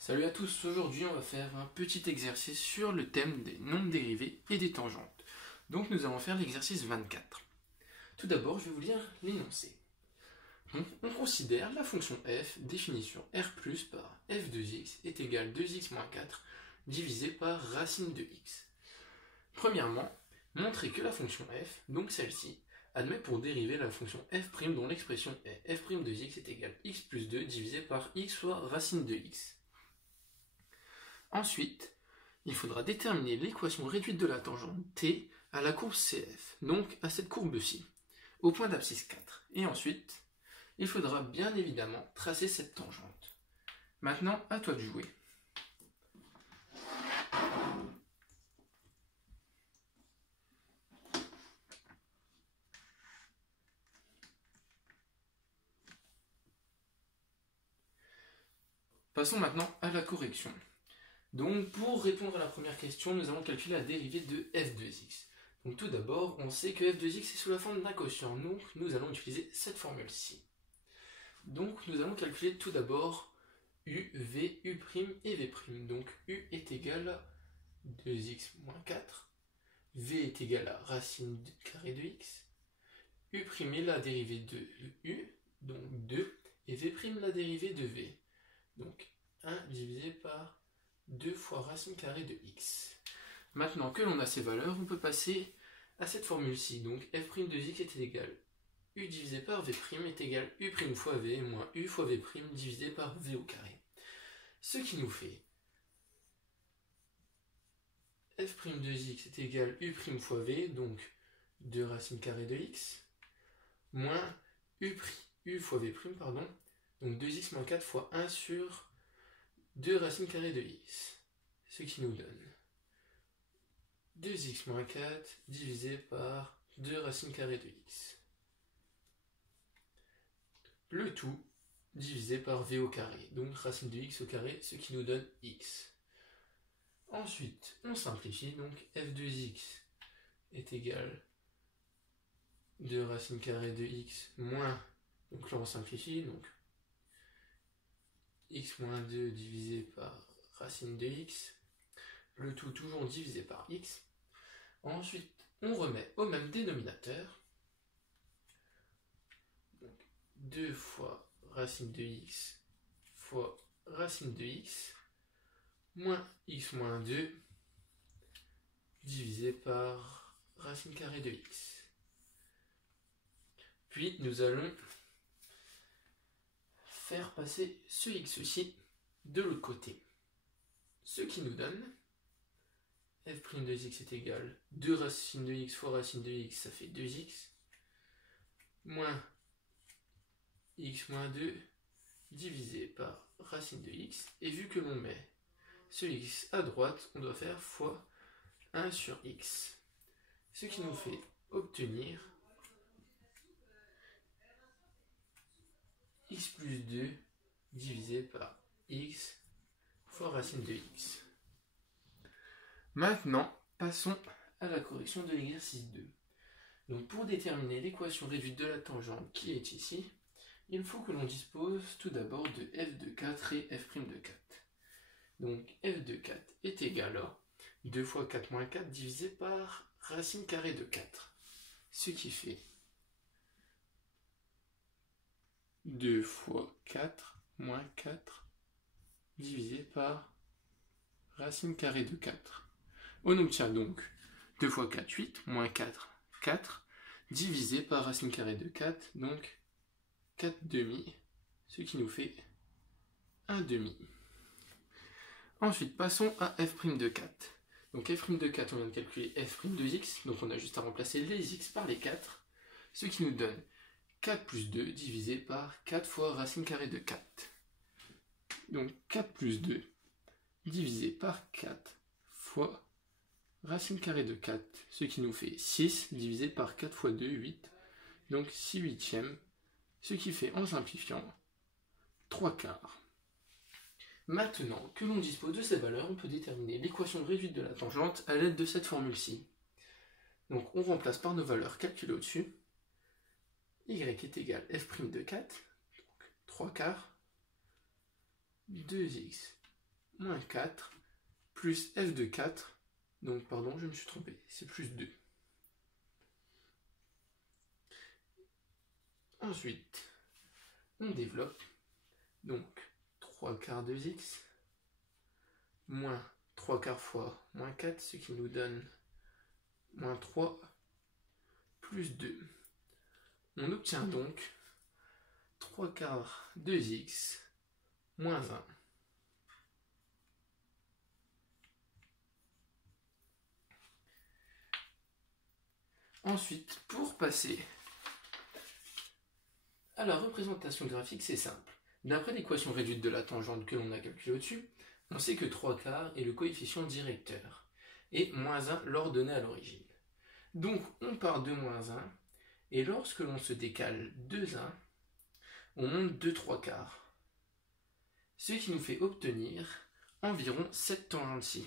Salut à tous, aujourd'hui on va faire un petit exercice sur le thème des nombres dérivés et des tangentes. Donc nous allons faire l'exercice 24. Tout d'abord, je vais vous lire l'énoncé. On considère la fonction f définie sur r plus par f de x est égal à 2x moins 4 divisé par racine de x. Premièrement, montrez que la fonction f, donc celle-ci, admet pour dériver la fonction f' dont l'expression est f' de x est égal à x plus 2 divisé par x fois racine de x. Ensuite, il faudra déterminer l'équation réduite de la tangente t à la courbe CF, donc à cette courbe-ci, au point d'abscisse 4. Et ensuite, il faudra bien évidemment tracer cette tangente. Maintenant, à toi de jouer. Passons maintenant à la correction. Donc, pour répondre à la première question, nous allons calculer la dérivée de f de x. Donc, tout d'abord, on sait que f de x est sous la forme d'un quotient, donc nous allons utiliser cette formule-ci. Donc, nous allons calculer tout d'abord u, v, u' et v'. Donc, u est égal à 2x moins 4, v est égal à racine carrée de x, u' est la dérivée de u, donc 2, et v' la dérivée de v. Donc, 1 divisé par 2 fois racine carrée de x. Maintenant que l'on a ces valeurs, on peut passer à cette formule-ci. Donc f' de x est égal à u divisé par v' est égal à u' fois v moins u fois v' divisé par v au carré. Ce qui nous fait f' de x est égal à u' fois v, donc 2 racine carrée de x, moins u fois v', pardon, donc 2x moins 4 fois 1 sur 2 racine carrée de x, ce qui nous donne 2x moins 4 divisé par 2 racine carrée de x. Le tout divisé par v au carré, donc racine de x au carré, ce qui nous donne x. Ensuite, on simplifie, donc f de x est égal à 2 racine carrée de x moins, donc là on simplifie, donc x moins 2 divisé par racine de x, le tout toujours divisé par x. Ensuite, on remet au même dénominateur, donc 2 fois racine de x fois racine de x, moins x moins 2 divisé par racine carrée de x. Puis nous allons faire passer ce x-ci de l'autre côté. Ce qui nous donne f' de x est égal à 2 racine de x fois racine de x, ça fait 2x, moins x moins 2 divisé par racine de x. Et vu que l'on met ce x à droite, on doit faire fois 1 sur x. Ce qui nous fait obtenir x plus 2 divisé par x fois racine de x. Maintenant, passons à la correction de l'exercice 2. Donc pour déterminer l'équation réduite de la tangente qui est ici, il faut que l'on dispose tout d'abord de f de 4 et f' de 4. Donc f de 4 est égal à 2 fois 4 moins 4 divisé par racine carrée de 4. Ce qui fait 2 fois 4 moins 4 divisé par racine carrée de 4. On obtient donc 2 fois 4, 8, moins 4, 4, divisé par racine carrée de 4, donc 4 demi, ce qui nous fait 1 demi. Ensuite, passons à f' de 4. Donc f' de 4, on vient de calculer f' de x, donc on a juste à remplacer les x par les 4, ce qui nous donne 4 plus 2 divisé par 4 fois racine carrée de 4. Donc 4 plus 2 divisé par 4 fois racine carrée de 4, ce qui nous fait 6 divisé par 4 fois 2, 8, donc 6 huitièmes, ce qui fait en simplifiant 3 quarts. Maintenant que l'on dispose de ces valeurs, on peut déterminer l'équation réduite de la tangente à l'aide de cette formule-ci. Donc on remplace par nos valeurs calculées au-dessus. Y est égal à f' de 4, donc 3 quarts, 2x moins 4 plus f de 4. Donc, pardon, je me suis trompé, c'est plus 2. Ensuite, on développe. Donc, 3 quarts de x moins 3 quarts fois moins 4, ce qui nous donne moins 3 plus 2. On obtient donc 3 quarts de x moins 1. Ensuite, pour passer à la représentation graphique, c'est simple. D'après l'équation réduite de la tangente que l'on a calculée au-dessus, on sait que 3 quarts est le coefficient directeur et moins 1 l'ordonnée à l'origine. Donc on part de moins 1 et lorsque l'on se décale 2, 1, on monte de 3 quarts. Ce qui nous fait obtenir environ 7 tangentes ci.